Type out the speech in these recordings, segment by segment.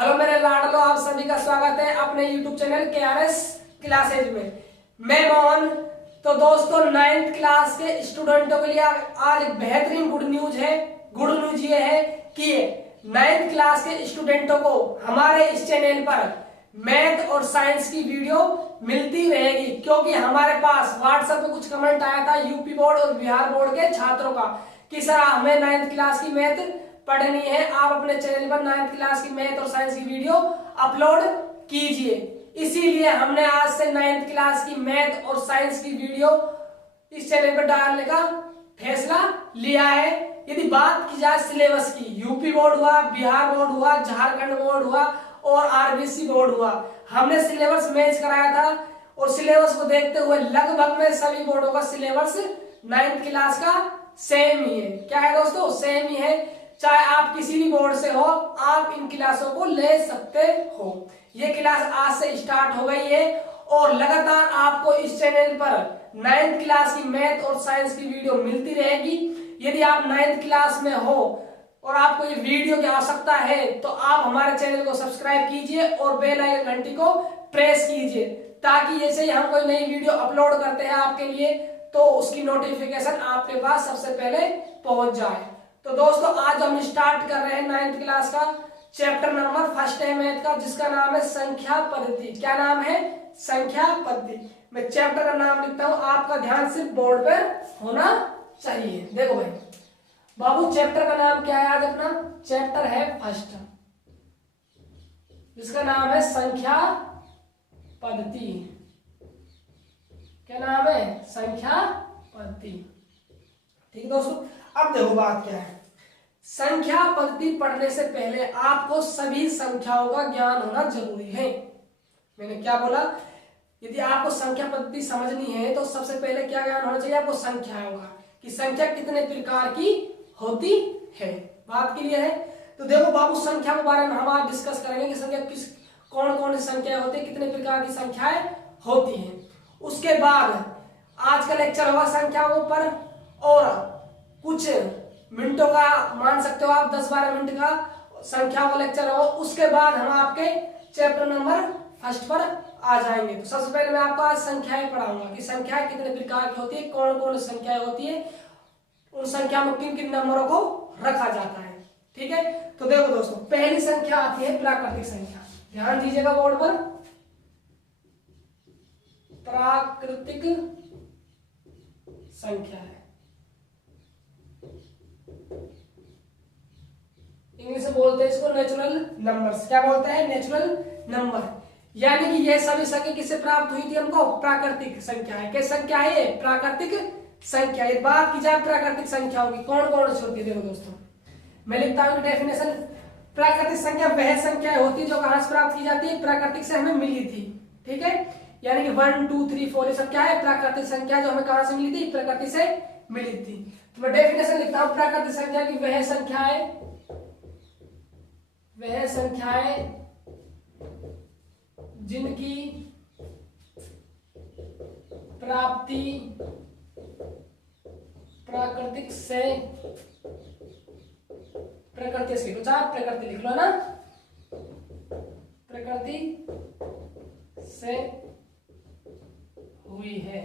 Hello मेरे लाडलो, आप सभी का स्वागत है अपने YouTube चैनल KRS क्लासेज में। मैं मोहन। तो दोस्तों, 9th क्लास के स्टूडेंटों के लिए आज एक बेहतरीन गुड न्यूज है। गुड न्यूज ये है कि 9th क्लास के स्टूडेंटों को हमारे इस चैनल पर मैथ और साइंस की वीडियो मिलती रहेगी, क्योंकि हमारे पास व्हाट्सएप पे कुछ कमेंट आया था यूपी बोर्ड और बिहार बोर्ड के छात्रों का कि सर हमें 9th क्लास की मैथ पढ़नी है, आप अपने चैनल पर 9th क्लास की मैथ और साइंस की वीडियो अपलोड कीजिए। इसीलिए हमने आज से 9th क्लास की मैथ और साइंस की वीडियो इस चैनल पर डालने का फैसला लिया है। यदि बात की जाए सिलेबस की, यूपी बोर्ड हुआ, बिहार बोर्ड हुआ, झारखंड बोर्ड हुआ और आरबीसी बोर्ड हुआ, हमने सिलेबस मैच कराया था और सिलेबस को देखते हुए लगभग में सभी बोर्डों का सिलेबस 9th क्लास का सेम ही है। क्या है दोस्तों? सेम ही है। चाहे आप किसी भी बोर्ड से हो, आप इन क्लासों को ले सकते हो। ये क्लास आज से स्टार्ट हो गई है और लगातार आपको इस चैनल पर 9th क्लास की मैथ और साइंस की वीडियो मिलती रहेगी। यदि आप 9th क्लास में हो और आपको ये वीडियो की आवश्यकता है तो आप हमारे चैनल को सब्सक्राइब कीजिए और बेल आइकन घंटी को प्रेस कीजिए, ताकि जैसे ही हम कोई नई वीडियो अपलोड करते हैं आपके लिए तो उसकी नोटिफिकेशन आपके पास सबसे पहले पहुंच जाए। तो दोस्तों, आज हम स्टार्ट कर रहे हैं 9th क्लास का चैप्टर नंबर 1 है मैथ का, जिसका नाम है संख्या पद्धति। क्या नाम है? संख्या पद्धति। मैं चैप्टर का नाम लिखता हूं, आपका ध्यान सिर्फ बोर्ड पर होना चाहिए। देखो भाई बाबू, चैप्टर का नाम क्या है? आज अपना चैप्टर है 1, जिसका नाम है संख्या पद्धति। क्या नाम है? संख्या पद्धति। ठीक है दोस्तों, अब देखो बात क्या है। संख्या पद्धति पढ़ने से पहले आपको सभी संख्याओं का ज्ञान होना जरूरी है। मैंने क्या बोला? यदि आपको संख्या पद्धति समझनी है तो सबसे पहले क्या ज्ञान होना चाहिए आपको? संख्याओं का, कि संख्या कितने प्रकार की होती है। बात क्लियर है? तो देखो बाबू, संख्या के बारे में हम आज डिस्कस करेंगे कि संख्या कौन कौन सी संख्या होती है, कितने प्रकार की संख्याएं होती हैं। उसके बाद आज का लेक्चर होगा संख्याओं पर, और कुछ मिनटों का मान सकते हो आप, 10-12 मिनट का संख्याओं का लेक्चर होगा। उसके बाद हम आपके चैप्टर नंबर 1 पर आ जाएंगे। तो सबसे पहले मैं आपको आज संख्याएं पढ़ाऊंगा कि संख्याएं कितने प्रकार की होती है, कौन कौन सी संख्याएं होती है, उन संख्या में किन किन नंबरों को रखा जाता है। ठीक है, तो देखो दोस्तों, पहली संख्या आती है प्राकृतिक संख्या। ध्यान दीजिएगा बोर्ड पर, प्राकृतिक संख्या है, इंग्लिश में बोलते हैं इसको नेचुरल नंबर्स। क्या बोलते हैं? Natural number. यानी कि ये सभी संख्या किससे प्राप्त हुई थी हमको? प्राकृतिक संख्या है। क्या संख्या है ये? प्राकृतिक संख्या। ये बात की जाए प्राकृतिक संख्याओं की, कौन कौन सी होती है? देखो दोस्तों, मैं लिखता हूं डेफिनेशन। प्राकृतिक संख्या वह संख्या होती है जो कहां से प्राप्त की जाती है? प्राकृतिक से हमें मिली थी। ठीक है, यानी कि 1, 2, 3, 4 ये सब क्या है? प्राकृतिक संख्या जो हमें कहां से मिली थी? प्रकृति से मिली थी। तो मैं डेफिनेशन लिखता हूं प्राकृतिक संख्या की वह संख्याएं जिनकी प्राप्ति प्रकृति से लिखो, चाहे प्रकृति लिख लो ना, प्रकृति से हुई है।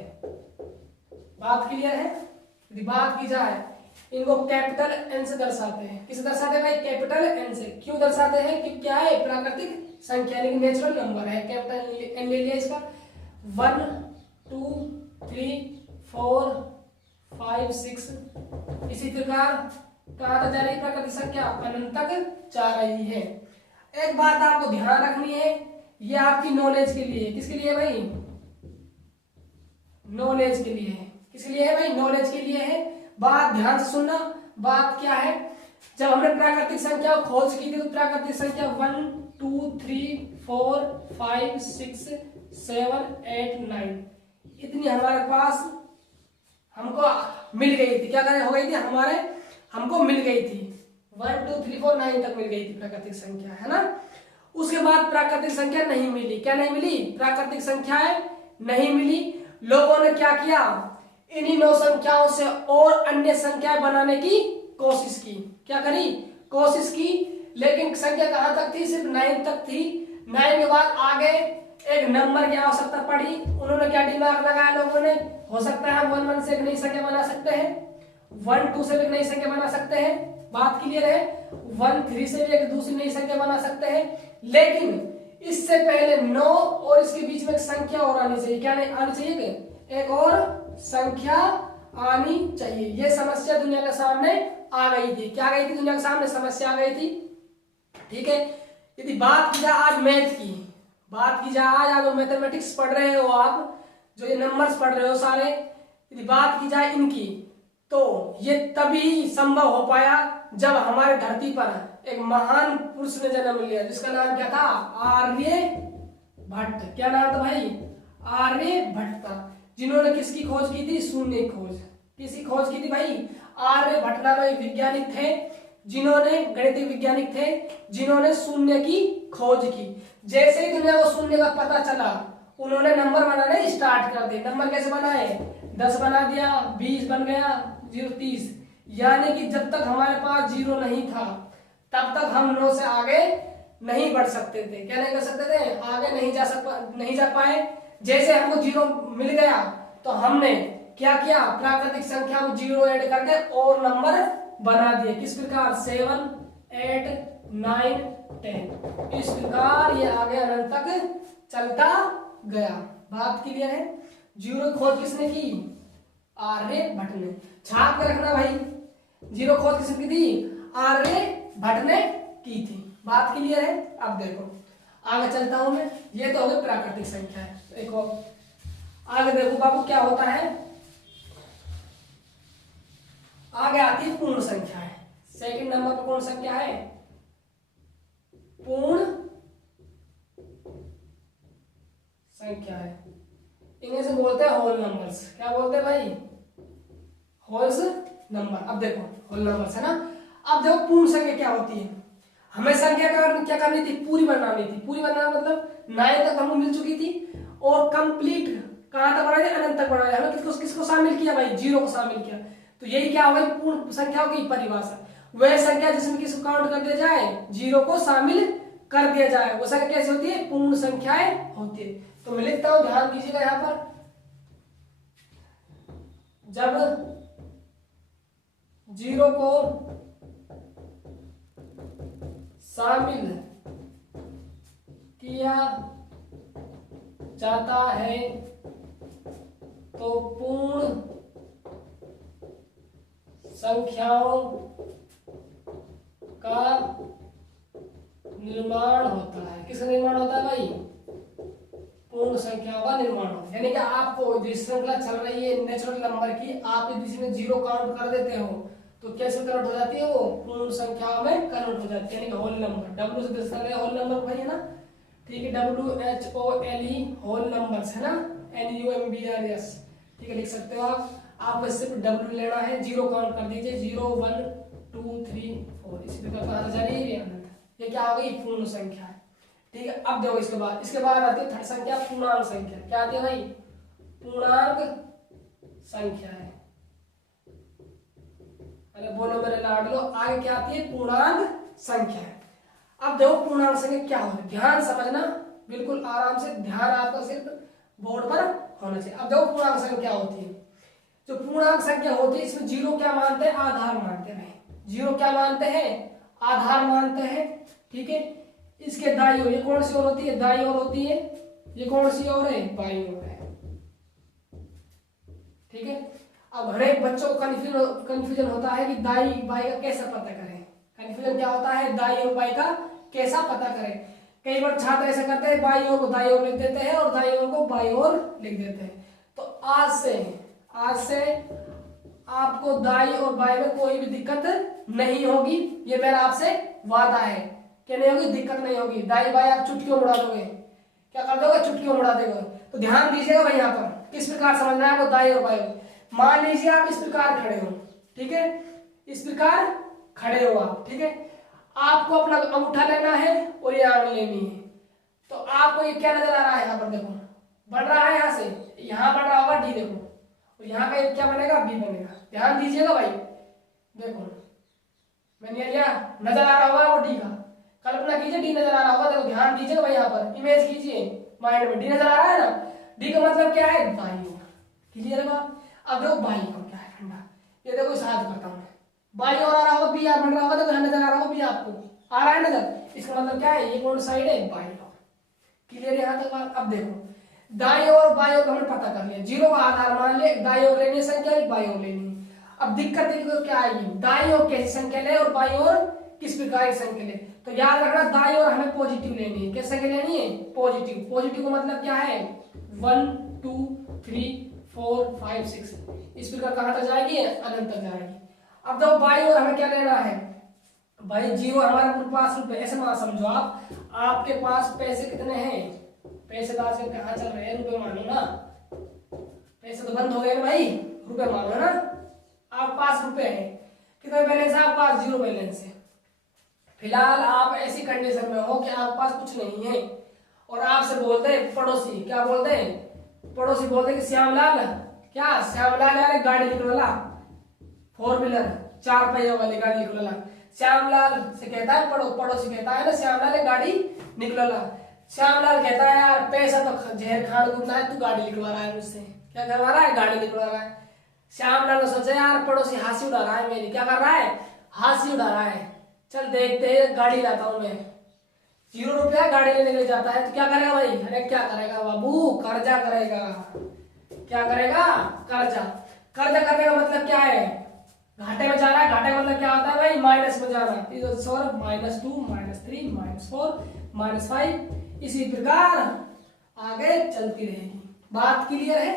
बात क्लियर है? यदि बात की जाए, इनको कैपिटल एन से दर्शाते हैं। किसे दर्शाते हैं भाई? कैपिटल एन से। क्यों दर्शाते हैं? कि क्या है? प्राकृतिक संख्या, लेकिन नेचुरल नंबर है। कैपिटल एन ले लिया इसका। 1, 2, 3, 4, 5, 6 इसी प्रकार कहां तक जा रही है प्राकृतिक संख्या? अनंत तक जा रही है। एक बात आपको ध्यान रखनी है, ये आपकी नॉलेज के लिए। किसके लिए भाई? नॉलेज के लिए है। किसके लिए है भाई? नॉलेज के लिए है। बात ध्यान से सुनना। बात क्या है? जब हमने प्राकृतिक संख्या खोज की थी तो प्राकृतिक संख्या 1, 2, 3, 4, 5, 6, 7, 8, 9 इतनी हमारे पास हमको मिल गई थी। क्या हो गई थी? हमको मिल गई थी 1, 2, 3, 4, 9 तक मिल गई थी प्राकृतिक संख्या, है ना। उसके बाद प्राकृतिक संख्या नहीं मिली। क्या नहीं मिली? प्राकृतिक संख्याएं नहीं मिली। लोगों ने क्या किया? इन्हीं 9 संख्याओं से और अन्य संख्याएं बनाने की कोशिश की। क्या करी? कोशिश की, लेकिन संख्या कहाँ तक थी, सिर्फ 9 तक थी। 9 के बाद आगे एक नंबर की आवश्यकता पड़ी। उन्होंने क्या दिमाग लगाया लोगों ने, हो सकता है हम 1 1 से एक नई संख्या बना सकते हैं, 1 2 से भी एक नई संख्या बना सकते हैं, बात क्लियर है, 1 3 से भी एक दूसरी नई संख्या बना सकते हैं। लेकिन इससे पहले 9 और इसके बीच में एक संख्या और आनी चाहिए। क्या नहीं आनी चाहिए कि एक और संख्या आनी चाहिए। ये समस्या दुनिया के सामने आ गई थी। क्या गई थी दुनिया के सामने, समस्या आ गई थी। ठीक है, यदि बात की जाए आज मैथ की, बात की जाए आज मैथमेटिक्स पढ़ रहे हो आप, जो ये नंबर्स पढ़ रहे हो सारे, यदि बात की जाए इनकी, तो ये तभी संभव हो पाया जब हमारे धरती पर एक महान पुरुष ने जन्म लिया, जिसका नाम क्या था, आर्यभट्ट। क्या नाम था भाई, आर्यभट्ट था। जिन्होंने किसकी खोज की थी, शून्य की खोज। किसकी खोज की थी भाई, आर्यभट्ट नाम एक वैज्ञानिक थे, जिन्होंने गणितीय वैज्ञानिक थे, जिन्होंने शून्य की खोज की। जैसे ही दुनिया को शून्य का पता चला, उन्होंने नंबर बनाने स्टार्ट कर दिए। नंबर कैसे बनाए, 10 बना दिया, 20 बन गया, 0 30। यानी कि जब तक हमारे पास 0 नहीं था तब तक हम 9 से आगे नहीं बढ़ सकते थे। क्या नहीं कर सकते थे, आगे नहीं जा पाए। जैसे हमको 0 मिल गया तो हमने क्या किया, प्राकृतिक संख्या में 0 ऐड करके और नंबर बना दिए। किस प्रकार, 7 8 9 10। इस प्रकार ये आगे अनंत तक चलता गया। बात क्लियर है। 0 खोज किसने की, आर्यभट्ट ने। छाप के रखना भाई, 0 खोज किसने की थी, आर्यभट्ट ने की थी। बात क्लियर है। अब देखो आगे चलता हूं मैं। ये तो हो गई प्राकृतिक संख्या है। देखो आगे देखो बाबू क्या होता है, आगे आती है पूर्ण संख्या है। सेकंड नंबर पर कौन संख्या है, पूर्ण संख्या है। इंग्लिश में बोलते हैं होल नंबर्स। क्या बोलते हैं भाई, होल्स नंबर। अब देखो होल नंबर्स है ना। अब देखो पूर्ण संख्या क्या होती है। हमें संख्या क्या करनी थी, पूरी बनानी थी। पूरी बनाना मतलब 9 तक हमको मिल चुकी थी और कंप्लीट कहां तक बढ़ा दिया, अनंत तक बढ़ा दिया। हमें किसको शामिल किया भाई, 0 को शामिल किया। तो यही क्या होगा, पूर्ण संख्याओं की परिभाषा। वह संख्या जिसमें किसको काउंट कर दिया जाए, 0 को शामिल कर दिया जाए, वो संख्या कैसी होती है, पूर्ण संख्याएं होती है। तो मैं लिखता हूं, ध्यान दीजिएगा यहां पर, जब 0 को शामिल किया जाता है तो पूर्ण संख्याओं का निर्माण होता है। किसका निर्माण होता है भाई, पूर्ण संख्याओं का निर्माण होता है। यानी कि आपको जो श्रृंखला चल रही है नेचुरल नंबर की, आप यदि इसमें 0 काउंट कर देते हो तो कैसे कन्वर्ट हो जाती है, वो पूर्ण संख्याओं में कन्वर्ट हो जाती है। यानी कि होल नंबर, डब्ल्यू से दर्शाया गया होल नंबर भाई है ना। ठीक है, WHOLE होल नंबर्स है ना, NUMBRS। ठीक है, लिख सकते हो आप। आपको सिर्फ W लेना है, 0 काउंट कर दीजिए, 0 1 2 3 4। इसी प्रकार कहा जा रही है ये क्या हो गई, पूर्ण संख्या है। ठीक है, अब देखो इसके बाद आती है थर्ड संख्या, पूर्णांक संख्या। क्या आती है भाई, पूर्णांक संख्या है। अरे बोलो मेरे लाडलो, आगे क्या आती है, पूर्णांक संख्या है। अब देखो पूर्णांक संख्या क्या होती है, ध्यान समझना, बिल्कुल आराम से ध्यान आपका सिर्फ बोर्ड पर होना चाहिए। अब देखो पूर्णांक संख्या क्या होती है। जो पूर्णांक संख्या होती है इसमें 0 क्या मानते हैं, आधार मानते हैं भाई। 0 क्या मानते हैं, आधार मानते हैं। ठीक है, इसके दाईं ओर ये कौन सी ओर होती है, दाईं ओर होती है। ये कौन सी ओर है, बाईं ओर है। ठीक है, अब हर एक बच्चों को कंफ्यूजन होता है कि दाई बाई का कैसे पता करें। कंफ्यूजन क्या होता है, दाई और बाई का कैसा पता करें। कई बार छात्र ऐसा करते हैं, बाई ओर को दाई ओर लिख देते हैं और दाई ओर को बाई ओर लिख देते हैं। तो आज से आपको दाई और बाई में कोई भी दिक्कत नहीं होगी, ये मेरा आपसे वादा है कि नहीं होगी, दिक्कत नहीं होगी। दाई बाई आप चुटकियों उड़ा दोगे, क्या कर दोगे, चुटकियों उड़ा दोगे। तो ध्यान दीजिएगा भाई, यहाँ पर किस प्रकार समझना है आपको दाई और बाई। मान लीजिए आप इस प्रकार खड़े हो, ठीक है, इस प्रकार खड़े हो आप। ठीक है, आपको अपना अंगूठा लेना है और ये आंगुल लेनी है। तो आपको ये क्या नजर आ रहा है, यहाँ पर देखो बढ़ रहा है, यहाँ से यहाँ बढ़ रहा होगा डी, देखो, और यहाँ का क्या बनेगा, बी बनेगा। ध्यान दीजिएगा भाई, देखो मैंने लिया, नजर आ रहा होगा वो डी का, कल्पना कीजिए डी नजर आ रहा होगा, देखो ध्यान दीजिएगा भाई, यहाँ पर इमेज कीजिए माइंड में, डी नजर आ रहा है ना, डी का मतलब क्या है, दाईं ओर। क्लियर है बात। अब देखो बाईं ओर क्या है, ठंडा, ये देखो इस हाथ करता हूँ, बाईं ओर आ रहा होगा, बी बन रहा होगा, देखो नजर आ रहा होगा, बी आपको आ रहा है नजर, इसका मतलब क्या है, ये कौन साइड है, बाईं ओर। क्लियर है यहाँ तक बात। अब देखो दाईं ओर बाईं ओर हमने पता कर लिया, जीरो का आधार मान ले, दाईं ओर लेनी है संख्या, बाईं ओर लेनी है। अब दिक्कत देखो क्या आएगी, दाईं ओर कैसी संख्या ले और बाईं ओर किस प्रकार की संख्या ले। तो याद रखना दाईं ओर हमें पॉजिटिव लेनी है, किस संख्या लेनी है, पॉजिटिव। पॉजिटिव का मतलब क्या है, 1 2 3 4 5 6, इस प्रकार कहां तक जाएगी, अनंत तक जाएगी। अब देखो बाईं ओर हमें क्या लेना है भाई, जीरो हमारे पास रुपए, ऐसे मान समझो आप, आपके पास पैसे कितने हैं, पैसे तो आजकल कहाँ चल रहे हैं, रुपए मानो ना, पैसे तो बंद हो गए भाई, रुपए मानो ना। आप पास रुपए हैं, कितने बैलेंस है आपके पास, जीरो बैलेंस है। फिलहाल आप ऐसी कंडीशन में हो कि आपके पास कुछ नहीं है, और आपसे बोलते हैं पड़ोसी, क्या बोलते हैं, पड़ोसी बोलते हैं कि श्यामलाल, क्या श्यामलाल यार गाड़ी निकलवा, 4 व्हीलर 4 पहियों वाली गाड़ी निकलवा। श्यामलाल से कहता है पड़ोसी कहता है ना, श्यामलाल गाड़ी निकलवा। श्यामलाल कहता है यार पैसा तो जहर खान घूमना है, तू गाड़ी निकलवा रहा है मुझसे, क्या करवा रहा है, गाड़ी निकलवा रहा है। श्यामलाल ने सोचा यार पड़ोसी हंसी उड़ा रहा है मेरी, क्या कर रहा है, हंसी उड़ा रहा है, चल देखते हैं गाड़ी लाता हूं मैं। 0 रुपया गाड़ी लेने के लिए जाता है, तो क्या करेगा भाई, अरे क्या करेगा बाबू, कर्जा करेगा। क्या करेगा, कर्जा। कर्जा करने का मतलब क्या है, घाटे में जा रहा है, घाटे का मतलब क्या होता है भाई, माइनस में जा रहा है, -2 -3 -4 -5, इसी प्रकार आगे चलती रहेगी। बात क्लियर है,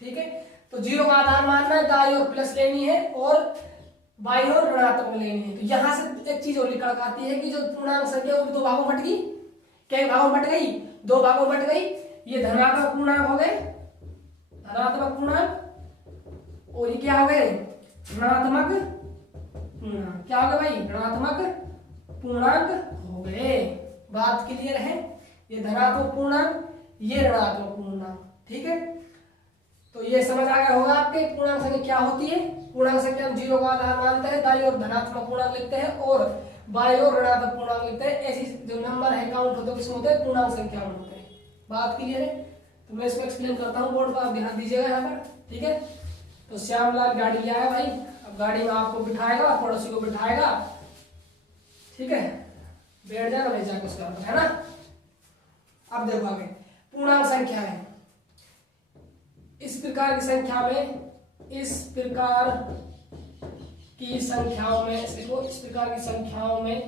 ठीक है। तो जीरो का आधार मानना है, दाईं ओर प्लस लेनी है और बाईं ओर ऋणात्मक लेनी है। तो यहां से एक चीज और निकल आती है कि जो पूर्णांक संख्या वो 2 भागों में बट गई, क्या भागों में बट गई, 2 भागों में बट गई। ये धनात्मक पूर्णांक हो गए, धनात्मक पूर्णांक, और ये क्या हो गए, ऋणात्मक पूर्णांक। क्या हो गया भाई, ऋणात्मक पूर्णांक हो गए। बात क्लियर है, ये धनात्मक पूर्णांक, ये ऋणात्मक पूर्णांक, ठीक है। तो ये समझ आ गया होगा आपके पूर्णांक संख्या क्या होती है। पूर्णांक संख्या हम जीरो का आधार मानते हैं, दाईं ओर धनात्मक पूर्णांक लिखते हैं और बाईं ओर ऋणात्मक पूर्णांक लिखते हैं। ऐसी जो नंबर है काउंट होते हैं किसमें होते हैं, पूर्णांक संख्या में होते हैं। बात क्लियर है। तो मैं इसको एक्सप्लेन करता हूँ बोर्ड पर, आप ध्यान दीजिएगा यहाँ पर, ठीक है। तो श्यामलाल गाड़ी ले आया भाई, अब गाड़ी में आपको बिठाएगा, पड़ोसी को बिठाएगा, ठीक है, बैठ जाएगा, ले जाकर उसके बाद, है ना। अब देखो आगे पूर्णांक संख्या है, इस प्रकार की संख्या में, इस प्रकार की संख्याओं में, देखो इस प्रकार की संख्याओं में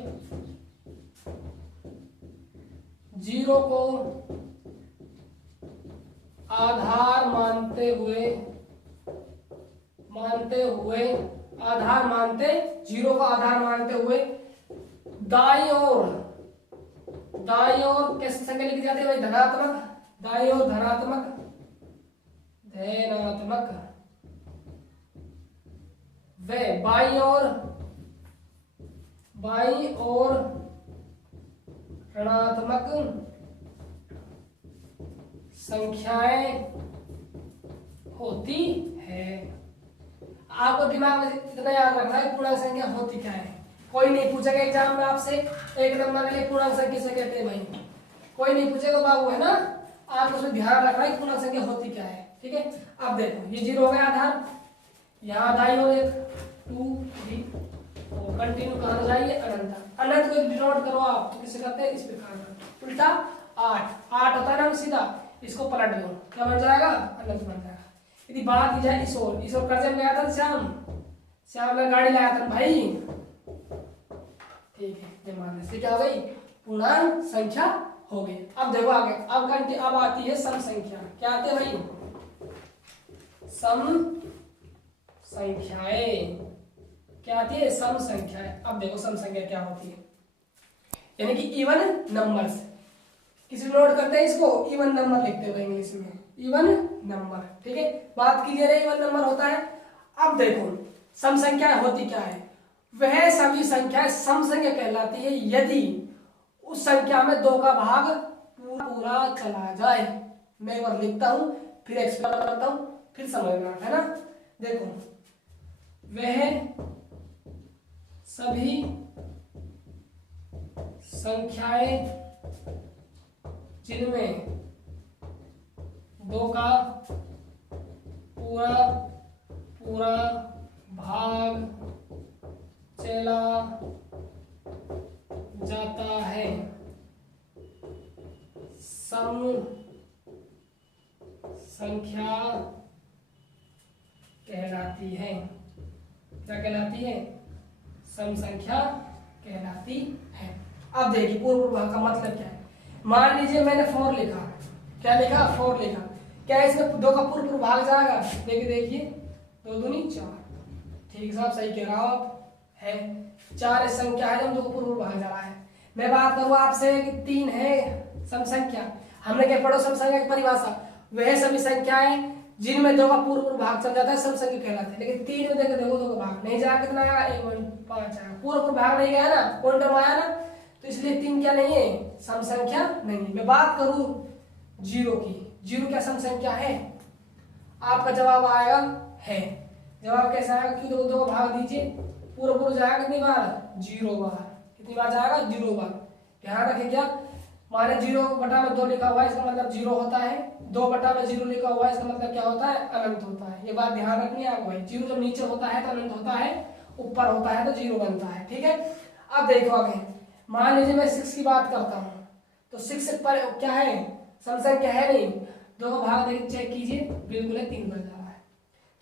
जीरो को आधार मानते हुए आधार मानते, जीरो का आधार मानते हुए दाईं ओर कैसे संख्या लिखी जाती है भाई, धनात्मक, दाईं ओर धनात्मक वे बाईं ओर ऋणात्मक संख्याएं होती है। आपको दिमाग में इतना याद रखना है पूर्णांक संख्या होती क्या है। कोई नहीं पूछेगा एग्जाम में आपसे, एक नंबर के लिए पूर्णांक संख्या से कहते हैं भाई, कोई नहीं पूछेगा बाबू, है ना। आपको उसमें ध्यान रखना है पूर्णांक संख्या होती क्या है, ठीक है। अब देखो ये जीरो हो गया आधार, यहाँ दाईं ओर 1 2 3 और कंटिन्यू कहां जाइए, अनंत। अनंत को डिनोट करो आप, तो किसे करते हैं, इस प्रकार उल्टा 8 होता है ना, सीधा इसको पलट दो, क्या बन जाएगा, अनंत बन जाएगा। यदि बात की जाए इस ओर कर्जे में गया था श्याम ने गाड़ी लाया था भाई, ठीक है, ये मानने से क्या हो गई, पूर्णांक संख्या हो गई। अब देखो आगे, अब आती है सम संख्या। क्या आती है भाई, सम संख्याएं। क्या आती है, सम संख्याएं। अब देखो सम संख्या क्या होती है, यानी कि इवन नंबर्स। किसी नोट करते हैं इसको, इवन नंबर लिखते हैं इंग्लिश में, इवन नंबर, ठीक है। बात क्लियर है, इवन नंबर होता है। अब देखो सम संख्या होती क्या है, वह सभी संख्याएं सम संख्या कहलाती है यदि उस संख्या में 2 का भाग पूरा चला जाए। मैं एक बार लिखता हूं, फिर एक्सप्लेन करता हूं, फिर समझ में आता है ना। देखो वह सभी संख्याएं जिनमें 2 का पूरा पूरा भाग चला जाता है सम संख्या कहलाती है। क्या कहलाती है? सम संख्या कहलाती है। अब देखिए पूर्व भाग का मतलब क्या है। मान लीजिए मैंने 4 लिखा, क्या लिखा? 4 लिखा। क्या इसमें 2 का पूर्व भाग जाएगा? देखिए 2 दूनी 4। ठीक साहब, सही कह रहा हो आप। है 4 संख्या है जब 2 का पूर्व भाग जा रहा है। मैं बात करूँ आपसे कि 3 है सम संख्या। हमने क्या पढ़ो सम संख्या की परिभाषा? वह सभी संख्याएं जिनमें 2 का पूर्व भाग चल जाता है सम संख्या कहलाती है। लेकिन 3 में देखो 2 का भाग नहीं जाएगा, कितना आएगा? 1 5 आएगा। पूर्व भाग नहीं गया ना, क्वांटम आया ना, तो इसलिए 3 क्या नहीं है? सम संख्या नहीं है। मैं बात करूं 0 की, 0 क्या सम संख्या है? आपका जवाब आएगा है। जवाब कैसा आएगा? क्यों? 2 का भाग दीजिए, पूरा जाएगा कितनी बार? 0 बार। कितनी बार जाएगा? 0 बार। ध्यान रखें क्या, माने 0/2 लिखा हुआ है इसका मतलब 0 होता है, 2/0 लिखा हुआ है इसका मतलब क्या होता है? अनंत होता है। ये बात ध्यान रखनी है आपको। 0 जब नीचे होता है तो अनंत होता है, ऊपर होता है तो 0 बनता है। ठीक है, अब देखो आगे। मान लीजिए मैं 6 की बात करता हूँ, तो 6 पर क्या है? सम संख्या है नहीं। 2 का भाग देखिए, चेक कीजिए, बिल्कुल है, 3 बन जा रहा है।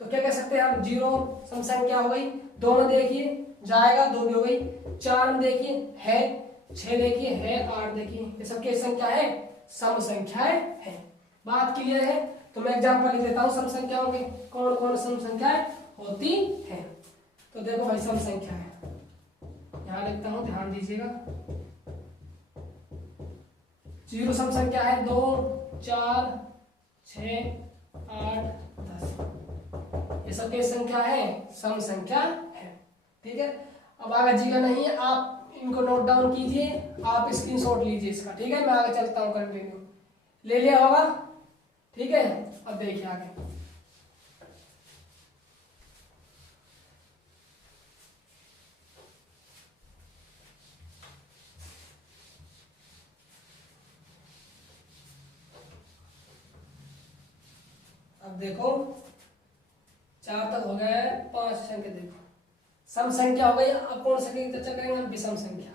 तो क्या कह सकते हैं हम? 0 सम संख्या हो गई। 2 में देखिए जाएगा, 2 भी हो गई। 4 में देखिए है, 6 देखिए है, 8 देखिए, ये सब क्या संख्या है? सम संख्याएं है। बात क्लियर है? तो मैं एग्जांपल लिख देता हूँ सम संख्याओं के। कौन कौन सम संख्याएं होती है? तो देखो भाई सम संख्या है, यहाँ लिखता हूँ, ध्यान दीजिएगा। 0 सम संख्या है 2 4 6 8 10। ये सब क्या संख्या है? सम संख्या है। ठीक है, अब आगे जी का नहीं है, आप इनको नोट डाउन कीजिए, आप स्क्रीनशॉट लीजिए इसका। ठीक है, मैं आगे चलता हूँ, कंटिन्यू। ले लिया होगा? ठीक है, अब देखिए आगे। अब देखो 4 तक हो गया है, 5 संख्या देखो। सम संख्या हो गई। अब कौन संख्या की चर्चा करेंगे हम? विषम संख्या।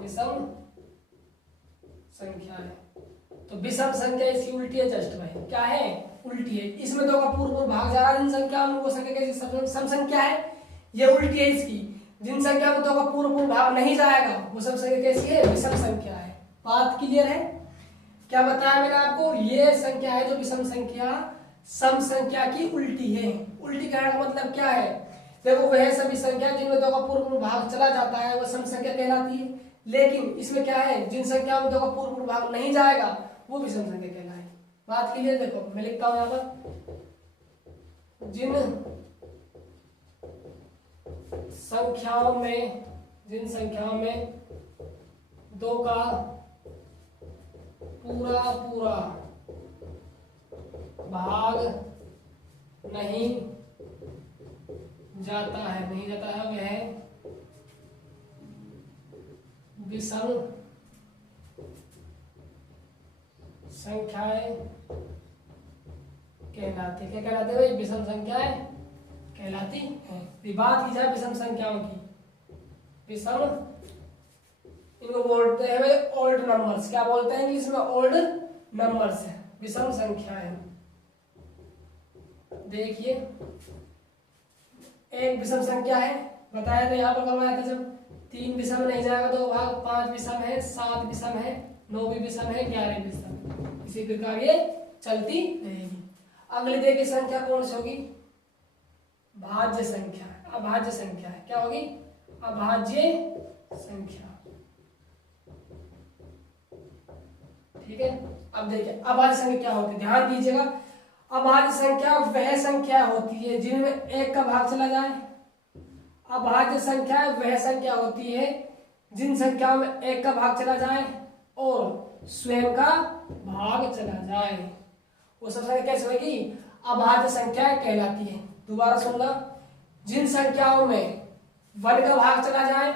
विषम संख्या है तो विषम संख्या इसकी उल्टी है जस्ट भाई। क्या है? उल्टी है। इसमें 2 का पूर्व भाग जा रहा है, जिन संख्या में वो संख्या कैसी? सम संख्या है। ये उल्टी है इसकी। जिन संख्या में 2 का पूर्व भाग नहीं जाएगा वो सब संख्या कैसी है? विषम संख्या है। बात क्लियर है? क्या बताया मैंने आपको? ये संख्या है जो विषम संख्या सम संख्या की उल्टी है। उल्टी कहने का मतलब क्या है? देखो वह सभी संख्या जिनमें 2 का पूर्व भाग चला जाता है वो सम संख्या कहलाती है। लेकिन इसमें क्या है? जिन संख्या में 2 का पूर्व भाग नहीं जाएगा वो विषम संख्या कहलाएगी। बात क्लियर? देखो मैं लिखता हूं यहाँ पर, जिन संख्याओं में 2 का पूरा भाग नहीं जाता है वह विषम संख्याएं कहलाती है। क्या कहलाते हैं भाई? विषम संख्याएं कहलाती हैं। बात की जाए विषम संख्याओं की, विषम इनको बोलते हैं भाई ओल्ड नंबर्स। क्या बोलते हैं इंग्लिश में? ओल्ड नंबर्स है विषम संख्याएं। देखिए एक विषम संख्या है, बताया था यहाँ पर करवाया था जब। 3 विषम नहीं जाएगा 2 भाग, 5 विषम है, 7 विषम है, 9 भी विषम है, 11 विषम। इसी प्रकार ये चलती रहेगी। अगली देखिए संख्या कौन सी होगी? भाज्य संख्या। अभाज्य संख्या है। क्या होगी? अभाज्य संख्या। ठीक है, अब देखिए अभाज्य संख्या क्या होती है, ध्यान दीजिएगा। अभाज्य संख्या वह संख्या होती है जिनमें 1 का भाग चला जाए। अभाज्य संख्या वह संख्या होती है जिन संख्याओं में 1 का भाग चला जाए और स्वयं का भाग चला जाए। वो सब संख्या कैसे होगी? अभाज्य संख्या कहलाती है। दोबारा सुनना, जिन संख्याओं में 1 का भाग चला जाए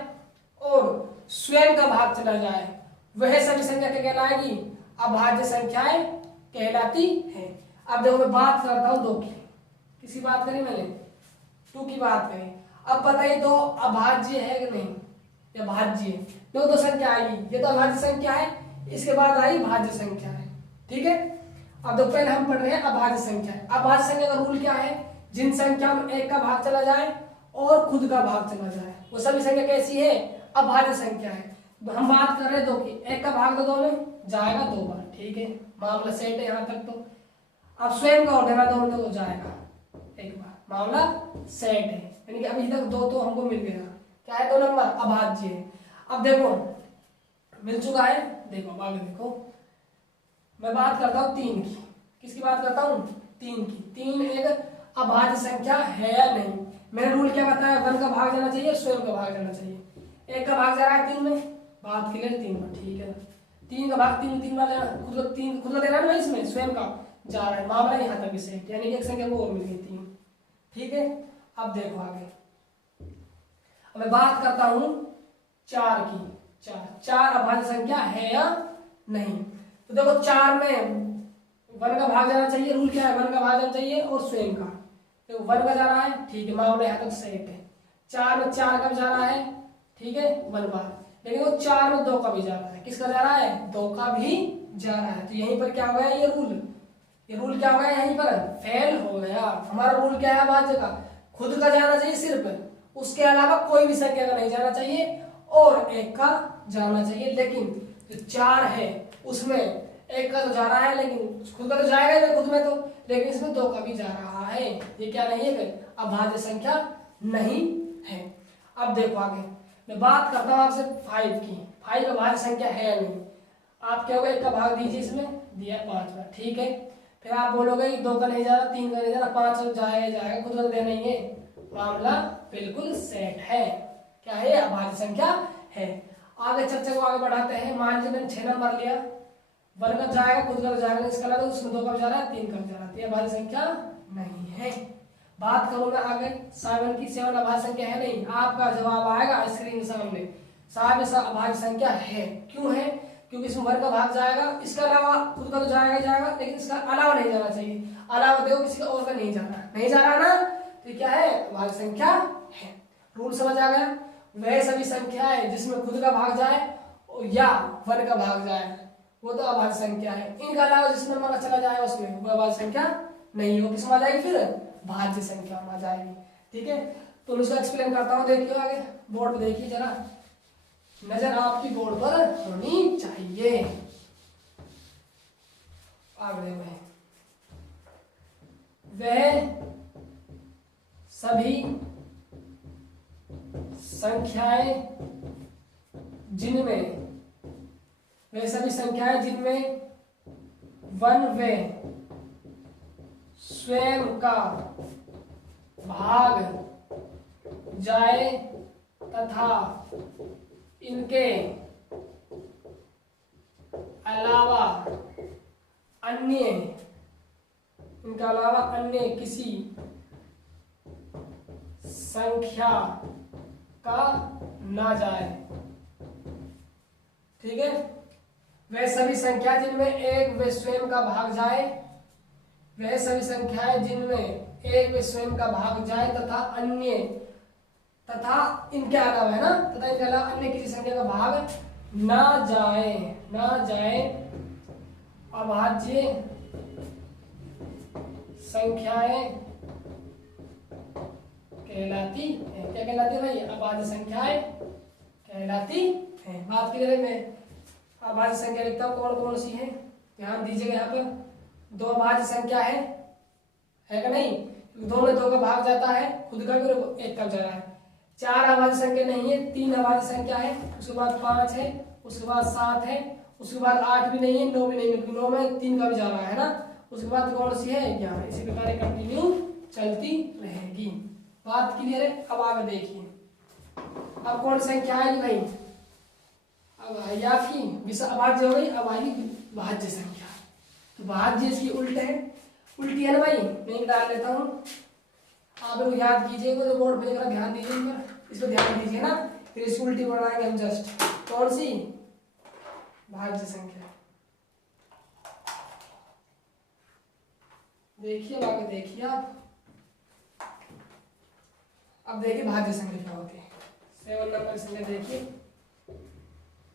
और स्वयं का भाग चला जाए वह सभी संख्या क्या कहलाएगी? अभाज्य संख्याएं कहलाती है। अब देखो मैं बात करता हूं 2 की। किसी बात करी मैंने? 2 की बात करी। अब बताइए तो अभाज्य है कि नहीं? या भाज्य? दो संख्या आएगी, ये तो अभाज्य संख्या है, इसके बाद आई भाज्य संख्या है। ठीक है, अब देखो पहले हम पढ़ रहे हैं अभाज्य संख्या। अभाज्य संख्या का रूल क्या है? जिन संख्या में एक का भाग चला जाए और खुद का भाग चला जाए वो सभी संख्या कैसी है? अभाज्य संख्या है। हम बात कर रहे हैं 2 की, एक का भाग तो 2 में जाएगा 2 बार। ठीक है, मामला सेट है यहाँ तक। तो अब स्वयं का और देना 2 में तो जाएगा 1 बार, मामला सेट है। यानी कि अभी तक 2 तो हमको मिल गया। क्या है? 2 नंबर अभाज्य है। अब देखो मिल चुका है। देखो अब आगे देखो, मैं बात करता हूँ 3 की। किसकी बात करता हूँ? 3 की। 3 एक अभाज्य संख्या है या नहीं? मैंने रूल क्या बताया? 1 का भाग जाना चाहिए, स्वयं का भाग जाना चाहिए। 1 का भाग जा रहा है 3 में, बात के लिए 3 बार। ठीक है, 3 का भाग 3 बार जाना, खुद का देना है इसमें, स्वयं का जा रहा है। मामला यहाँ तक सेट, यानी कि एक संख्या को और मिल गई 3। ठीक है, अब देखो आगे। अब मैं बात करता हूँ 4 की। 4 अभाज्य संख्या है या नहीं? तो देखो 4 में 1 का भाग जाना चाहिए। रूल क्या है? 1 का भाग जाना चाहिए और स्वयं का। तो 1 का जा रहा है, ठीक है, मामला यहाँ तक सेट है। 4 में 4 का भी जा रहा है, ठीक है, 1 बार। लेकिन वो 4 में 2 का भी जा रहा है। किसका जा रहा है? 2 का भी जा रहा है। तो यहीं पर क्या हो गया? ये रूल क्या हो गया? यहीं पर फेल हो गया। हमारा रूल क्या है अभाज्य का? खुद का जाना चाहिए सिर्फ, उसके अलावा कोई भी संख्या का नहीं जाना चाहिए और 1 का जाना चाहिए। लेकिन जो 4 है उसमें 1 का तो जा रहा है, लेकिन खुद का तो जाएगा ही खुद में तो, लेकिन इसमें 2 का भी जा रहा है। ये क्या नहीं है? अभाज्य संख्या नहीं है। अब देखो आगे मैं बात करता हूँ आपसे 5 की। 5 अभाज्य संख्या है या नहीं? आप क्या होगा? 1 का भाग दीजिए, इसमें दिया 5 बार। ठीक है, फिर आप बोलोगे 2 का नहीं जा रहा, 3 का नहीं जा रहा, 5 जाएगा, खुद का देना नहीं है। मामला बिल्कुल सेट है। क्या है? अभाज्य संख्या है। आगे चर्चा को आगे बढ़ाते हैं। मान लीजिए मैंने 6 नंबर लिया, 1 का जाएगा, खुद का जाएगा, इसका लगा उसमें 2 का जा रहा है, 3 का जा रहा है। अभाज्य संख्या नहीं है। बात करूं मैं आगे 7 की। 7 अभाज्य संख्या है नहीं? आपका जवाब आएगा स्क्रीन के सामने, 7 अभाज्य संख्या है। क्यों है? क्योंकि इसमें 1 का भाग जाएगा, इसका अलावा खुद का तो जाएगा ही जाएगा, लेकिन इसका अलावा नहीं जाना चाहिए। अलावा देखो किसी का और का नहीं जा रहा ना, तो क्या है? अभाज्य संख्या है। रूल समझ आ गया? वह सभी संख्याएं जिसमें खुद का भाग जाए या 1 का भाग जाए वो तो अभाज्य संख्या है। इनका अलावा जिस नंबर का चला जाए उसमें वो अभाज्य संख्या नहीं हो। किस में आ जाएगी? फिर भाज्य संख्या में आ जाएगी। ठीक है, तो इसको एक्सप्लेन करता हूँ। देखिए आगे बोर्ड पे देखिए जरा, नजर आपकी बोर्ड पर होनी चाहिए। आगे वह सभी संख्याएं जिनमें 1 वे स्वयं का भाग जाए तथा इनके अलावा अन्य किसी संख्या का ना जाए। ठीक है, वह सभी संख्या जिनमें एक वे स्वयं का भाग जाए, वह सभी संख्याएं जिनमें एक वे स्वयं का भाग जाए तथा इनके अलावा, है ना, तथा इनके अलावा अन्य किसी संख्या का भाग ना जाए अभाज्य संख्याएं कहलाती है। क्या कहलाती है भाई? अभाज्य संख्याएं कहलाती है। बात के लिए मैं अभाज्य संख्या लिखता हूँ कौन कौन सी है, ध्यान दीजिएगा। यहाँ पर 2 अभाज्य संख्या है क्या नहीं? 2 में 2 का भाग जाता है, खुद का भी 1 का जा रहा है। 4 अभाज्य संख्या नहीं है, 3 अभाज्य संख्या है, उसके बाद 5 है, उसके बाद 7 है, उसके बाद 8 भी नहीं है, 9 भी नहीं है, 9 में 3 का भी जा रहा है ना। उसके बाद कौन सी है? 11। इसी प्रकार कंटिन्यू चलती रहेगी। बात क्लियर है? अब आगे देखिए, अब कौन संख्या आएगी भाई? अब आएगी आपकी अभाज्य हो गई, अब आएगी भाज्य संख्या। तो भाज्य इसकी उल्ट है, उल्टी है ना भाई? मैं डाल लेता हूँ, आप लोग याद कीजिएगा। तो बोर्ड पे ध्यान दीजिए, इस पर ध्यान दीजिए ना, फिर इसकी उल्टी बनाएंगे हम जस्ट। कौन सी? भाज्य संख्या। देखिए आगे देखिए आप, अब देखिए भाज्य संख्या क्या होती है। 7 नंबर संख्या देखिए,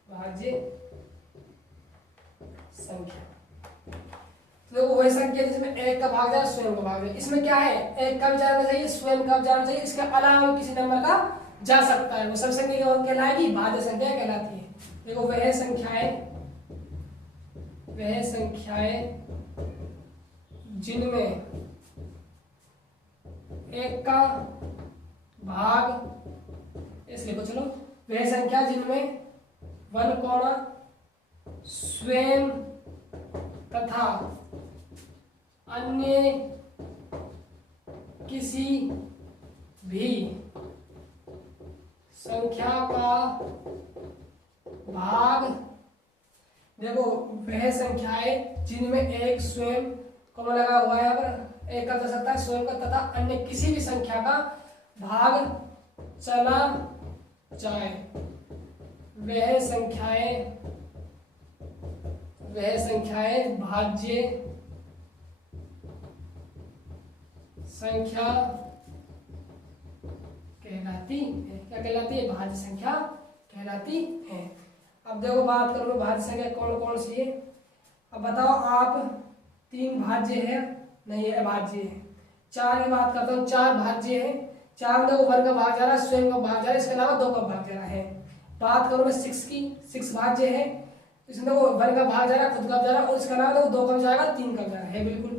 भाज्य संख्या। तो वही संख्या जिसमें एक का भाग जाए स्वयं का भाग जाए। इसमें क्या है, एक का भी जाना चाहिए, स्वयं का भी जाना चाहिए, इसके अलावा किसी नंबर का जा सकता है, वो सब संख्या कहलाएगी भाज्य संख्या कहलाती है। देखो वह संख्याएं जिनमें एक का भाग, इसलिए को चलो, वह संख्या जिनमें 1 स्वयं तथा अन्य किसी भी संख्या का भाग। देखो वह संख्याएं जिनमें एक स्वयं कॉमा लगा हुआ है, यहाँ पर एक का जा सकता है स्वयं का तथा अन्य किसी भी संख्या का भाग चला जाए, वह संख्याएं भाज्य संख्या कहलाती है। क्या कहलाती है? भाज्य संख्या कहलाती है। अब देखो बात करो भाज्य संख्या कौन कौन सी है। अब बताओ आप, 3 भाज्य है, नहीं है अभाज्य है। 4 की बात करता हूँ, 4 भाज्य है। 4 में 1 का भाग जा रहा है, स्वयं का भाग जा रहा है, इसके अलावा 2 का भाग जा रहा है। बात करो मैं 6 की, 6 भाज्य है, इसमें 1 का भाग जा रहा है, खुद का जा रहा है, और इसके अलावा 2 का जाएगा, 3 का जा रहा है बिल्कुल।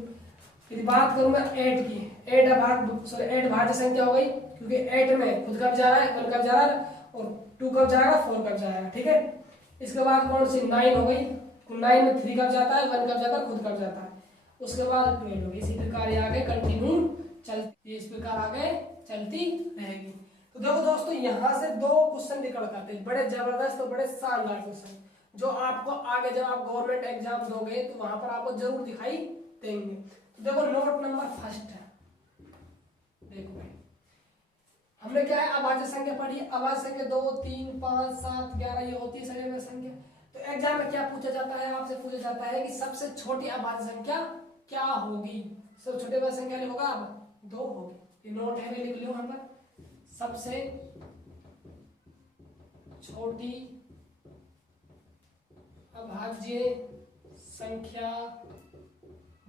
फिर बात करूँ मैं 8 की, 8 भाज्य संख्या हो गई, क्योंकि 8 में खुद का भी जा रहा है, 1 का भी जा रहा है, और 2 का जाएगा, 4 का जाएगा, ठीक है। इसके बाद कौन सी 9 हो गई, 9 में 3 कब जाता है, 1 कब जाता है, खुद कब जाता है। उसके बाद 12 होगी। इसी प्रकार आगे कंटिन्यू चलती, इस प्रकार आगे चलती रहेगी। तो देखो दोस्तों, यहाँ से 2 क्वेश्चन निकल करते हैं, बड़े जबरदस्त और बड़े शानदार क्वेश्चन, जो आपको आगे जब आप गवर्नमेंट एग्जाम दोगे तो वहां पर आपको जरूर दिखाई देंगे। तो देखो नोट नंबर फर्स्ट है, देखो भाई हमने क्या है, अभाज्य संख्या पढ़ी है। अभाज्य संख्या 2, 3, 5, 7, 11 ये होती है सभी संख्या। तो एग्जाम में क्या पूछा जाता है, आपसे पूछा जाता है कि सबसे छोटी अभाज्य संख्या क्या होगी। सबसे छोटी अभाज्य संख्या होगा अब 2 होगी। ये नोट है, लिख लो। हम पर सबसे छोटी अभाज्य संख्या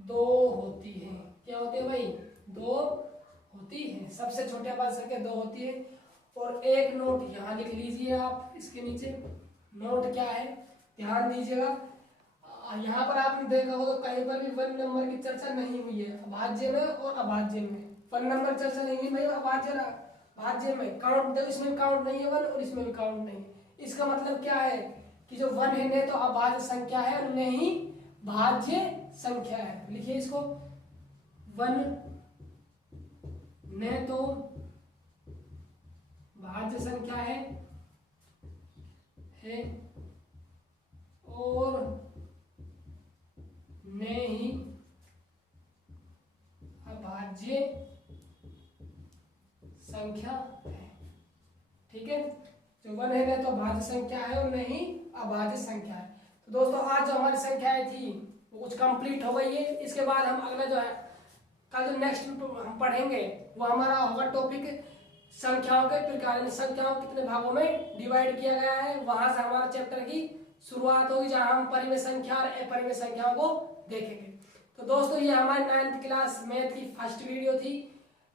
2 होती है। क्या होती है भाई? 2 होती है। सबसे छोटी अभाज्य संख्या 2 होती है। और एक नोट यहाँ लिख लीजिए आप, इसके नीचे नोट क्या है ध्यान दीजिएगा। यहाँ पर आपने देखा हो तो कहीं पर भी 1 नंबर की चर्चा नहीं हुई है अभाज्य में और अभाज्य में। 1 नंबर चर्चा नहीं हुई भाई अभाज्य में। काउंट देखो, इसमें काउंट नहीं है 1 और इसमें भी काउंट नहीं है। इसका मतलब क्या है कि जो 1 है न तो अभाज्य संख्या है, न ही भाज्य संख्या है। लिखिए इसको, 1 न तो भाज्य संख्या है और न ही अभाज्य संख्या है। ठीक है, जो 1 है न तो भाज्य संख्या है और न ही अभाज्य संख्या है। तो दोस्तों आज जो हमारी संख्याएं थी वो कुछ कंप्लीट हो गई है। इसके बाद हम अगला जो है कल जो नेक्स्ट हम पढ़ेंगे वो हमारा होगा टॉपिक संख्याओं के प्रकार, संख्याओं कितने भागों में डिवाइड किया गया है। वहां से हमारा चैप्टर की शुरुआत होगी, जहां हम परिमेय संख्या और अपरिमेय संख्याओं को देखेंगे। तो दोस्तों ये हमारी 9th क्लास मैथ की फर्स्ट वीडियो थी।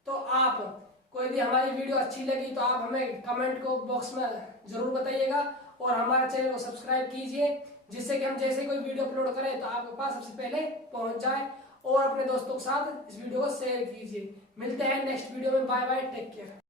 तो आप कोई भी हमारी वीडियो अच्छी लगी तो आप हमें कमेंट को बॉक्स में जरूर बताइएगा और हमारे चैनल को सब्सक्राइब कीजिए, जिससे कि हम जैसे कोई वीडियो अपलोड करें तो आपके पास सबसे पहले पहुंच जाए। और अपने दोस्तों के साथ इस वीडियो को शेयर कीजिए। मिलते हैं नेक्स्ट वीडियो में। Bye bye, take care.